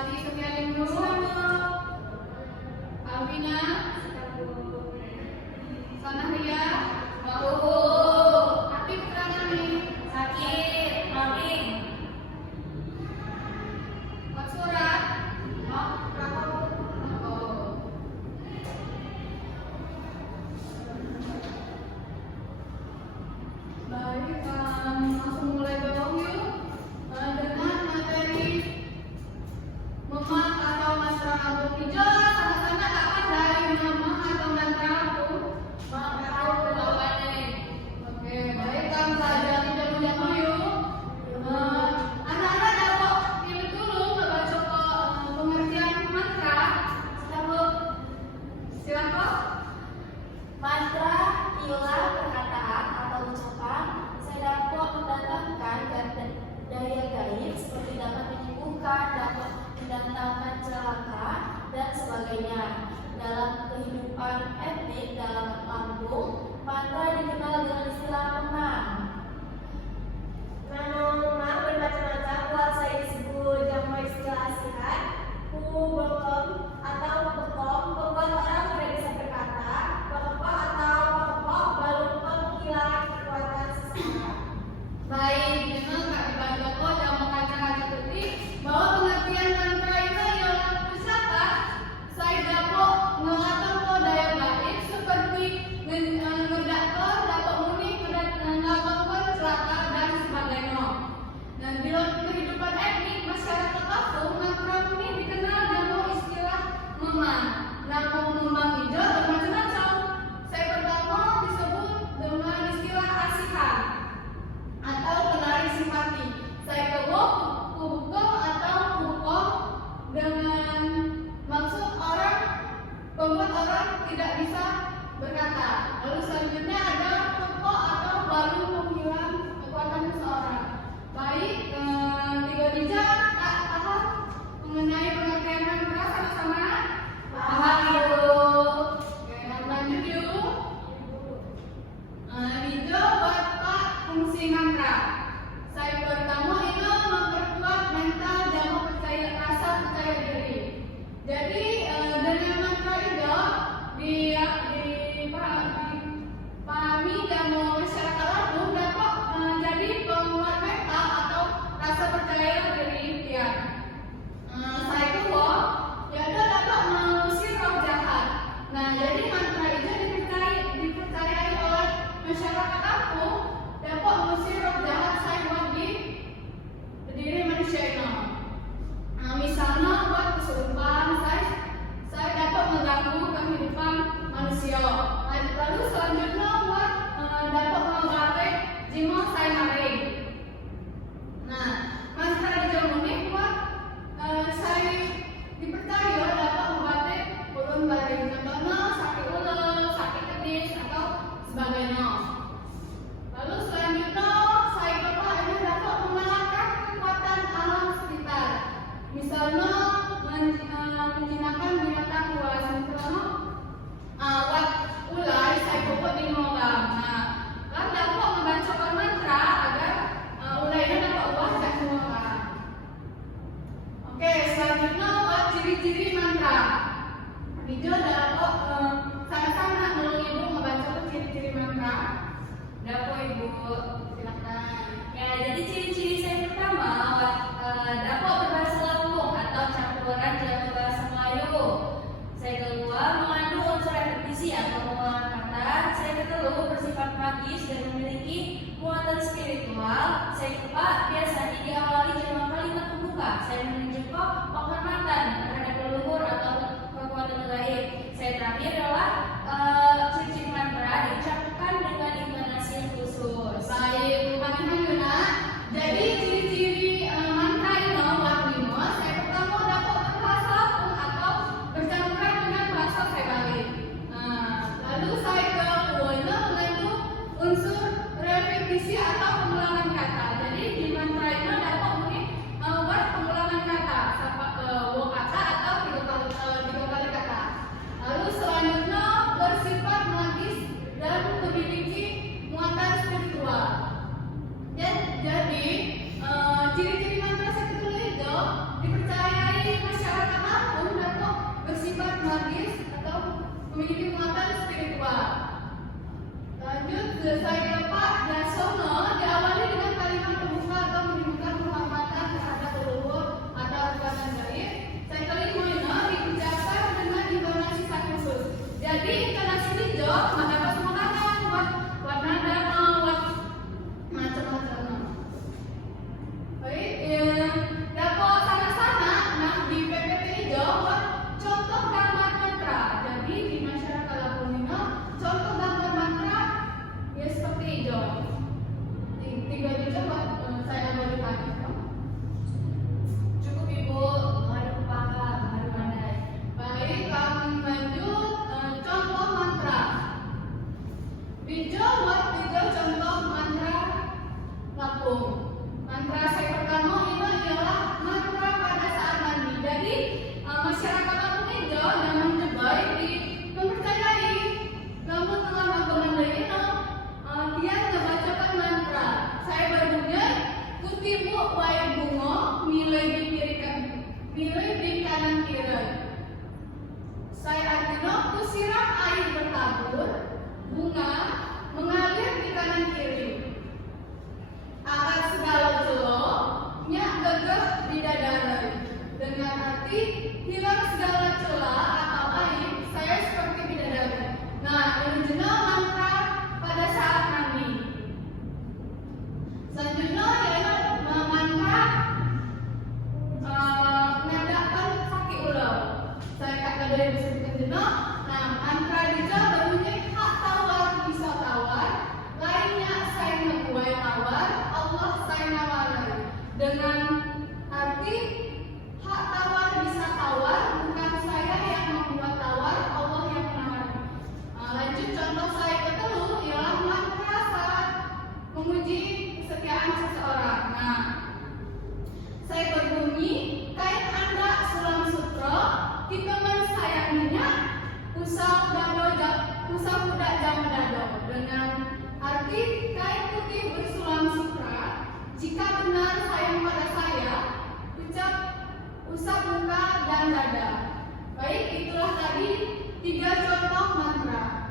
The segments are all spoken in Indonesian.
Suwati Setianingrum, Alvina, Sanahria, Bahu, Aktif Pranami, Sakit, Maming, Maksura, baik, langsung mulai bawah yuk dengan materi memak atau mantra rambut hijau. Sama-sama tak pandai memak atau mantra rambut atau berlawanan. Oke, baik, kamu belajar tidak menjamu yuk. Anak-anak dapat pilih dulu membaca pengertian mantra. Silakan. Mantra ialah perkataan atau ucapan saya dapat mendatangkan daya gaib seperti dapat menyembuhkan, dapat mendatangkan celaka dan sebagainya. Dalam kehidupan etnik dalam kampung, mantra dikenal dengan istilah menang. Menang bermacam-macam, buat saya disebut jamu istilah asihat, bekom atau bekom, membuat orang tidak bisa berkata, bekepak atau bekepok, baru menghilang kekuatan seseorang. Baik, memang Kak Ibadoko dan mengajar tadi bahwa pengertian mantra itu ialah usaha saya dapat mengatur daya gaib seperti ngedakor, dapat muni, ngelakukan celaka dan sebagainya. Dan bila kehidupan etnik masyarakat kampung, mantra ini dikenal dengan istilah memang. Namun memang hijau bermacam-macam. Saya pertama disebut dengan istilah asihan atau penari simpati. Saya kedua kubukom atau kubukom dengan maksud orang membuat orang tidak bisa berkata. Lalu selanjutnya ada pokok atau baru penghilang kekuatan seseorang. Baik, tiga Kak paham mengenai pengertian mantra sama-sama? Paham Ibu. Oke, lanjut yuk. Hijau buat Pak fungsi mantra. Saya pertama itu memperkuat mental dan rasa percaya diri. Jadi dengan mantra hijau dipahami dan masyarakat lalu dapat menjadi penguat mental atau rasa percaya diri dia. Saya kedua, yaitu dapat mengusir roh jahat. Nah, jadi mantra hijau dipercayai oleh masyarakat kampung dapat mengusir roh jahat saya buat di diri manusia ini. Misalnya buat kesurupan, saya dapat mengganggu kehidupan manusia. Lalu selanjutnya buat dapat mengobati jiwa saya maring. Nah, mantra hijau ini buat saya dipercaya dapat mengobati ulun baring. Contohnya sakit ulet, sakit kedis atau sebagainya. Lalu selanjutnya saya bapak ini dapat mengalahkan kekuatan alam sekitar. Misalnya menjinakkan binatang buas. Misalnya awat ulai saya bapak di logam. Nah, kan dapat membacakan mantra agar ulainya dapat buas dan logam. Oke, selanjutnya buat ciri-ciri mantra. Hijau dapat sama-sama nolong ibu membacakan ciri-ciri mantra. Dapat ibu, silakan. Ya, jadi ciri-ciri saya pertama dapat berbahasa Lampung atau campuran Jawa bahasa Melayu. Saya kedua mengandung unsur repetisi atau pengulangan kata. Saya ketiga bersifat magis dan memiliki muatan spiritual. Saya keempat biasanya diawali dengan kalimat pembuka. Saya menunjukkan penghormatan terhadap leluhur atau kekuatan gaib. Saya terakhir adalah ciri-ciri mantra diucapkan dengan intonasi yang khusus. Baik, Pak Yuna. Jadi magis atau memiliki muatan spiritual. Lanjut, saya Bapak Dasono diawali dengan kalimat pembuka atau menunjukkan penghormatan terhadap leluhur atau rekanan gaib. Saya kelima diucapkan dengan intonasi sangat khusus. Jadi intonasi hijau dapat menggunakan buat nada buat macam-macam. Baik, dapat sana-sana. Nah, di PPT hijau buat contoh gambar mantra. Jadi di masyarakat Lampung contoh gambar mantra ya seperti hijau. Tiga hijau buat saya berikan. Cukup Ibu, baru paham, baru pandai. Baik, lanjut contoh mantra. Hijau buat hijau contoh mantra Lampung. Mantra saya pertama ini adalah mantra pada saat mandi. Jadi masyarakat Lampung hijau dan menjebai di mempercayai kamu telah melakukan ini dia membacakan mantra. Saya berbunyi kutimu wae bungo nilai di kiri nilai di kanan kiri. Saya artinya kusiram air bertabur bunga mengalir di kanan kiri. Akan segala celo nyak gegeh bidadari. Dengan arti hilang segala celah atau aib saya seperti bidadari. Nah, ini juga mantra pada saat mandi. Selanjutnya yaitu mantra menandakan kaki ulau. Saya kata dari disebutkan jenak. Nah, mantra juga berbunyi hak tawar bisa tawar, lainnya saya ngebuai tawar, Allah saya nawari. Dengan arti hak tawar bisa tawar, bukan saya yang membuat tawar, Allah yang menawari. Lanjut contoh saya ketelu ialah mantra saat menguji kesetiaan seseorang. Nah, saya berbunyi kait anda sulam sutro, hitaman sayang minyak, usap budak jam dado. Dengan arti kait putih bersulam sutra, jika benar sayang pada saya, usap muka dan dada. Baik, itulah tadi 3 contoh mantra.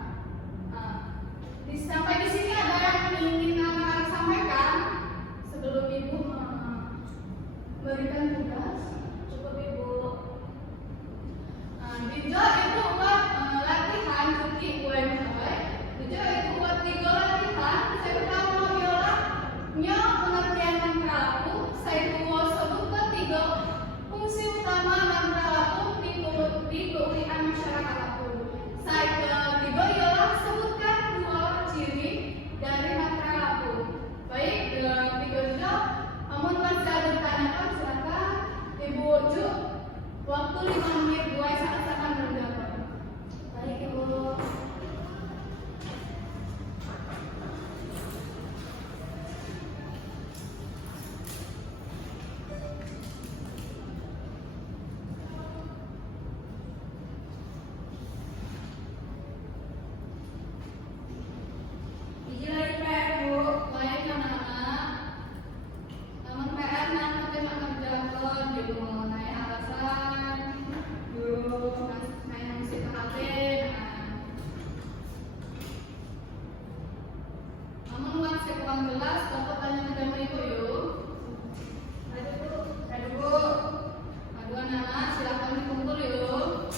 Sampai di sini ada yang ingin anak-anak sampaikan sebelum Ibu memberikan tugas. Cukup Ibu. Hijau itu buat latihan cuti UMKM. Hijau itu buat 3 latihan. Saya pertama ialah nyo pengertian mantra aku. Saya kedua sebut ketiga fungsi utama mantra aku di keulian masyarakat aku. Saya ketiga ialah sebutkan 2 ciri dari mantra aku. Baik, 3 juga. Namun masih ada pertanyaan silakan Ibu Ucu. Waktu 5 menit gue saat akan menjawab. Baik Ibu. Izin lagi PR Bu. Baik anak-anak. Namun PR nanti tema kerjakan di mengenai alasan dulu main musik HP. Namun masih kurang jelas, dapat tanya sama Ibu yuk. Aduh Bu. Aduh anak-anak silakan dikumpul yuk.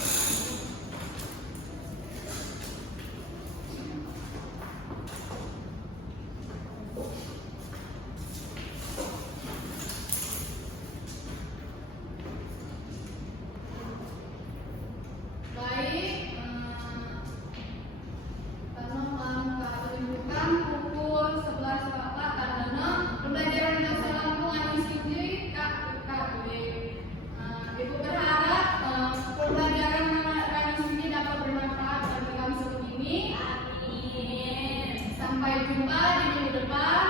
Baik, karena menunjukkan pukul 11 karena pembelajaran bahasa Lampung sendiri KUKB. Ibu berharap pembelajaran sini dapat bermanfaat bagi kamu semua ini. Amin. Sampai jumpa di minggu depan.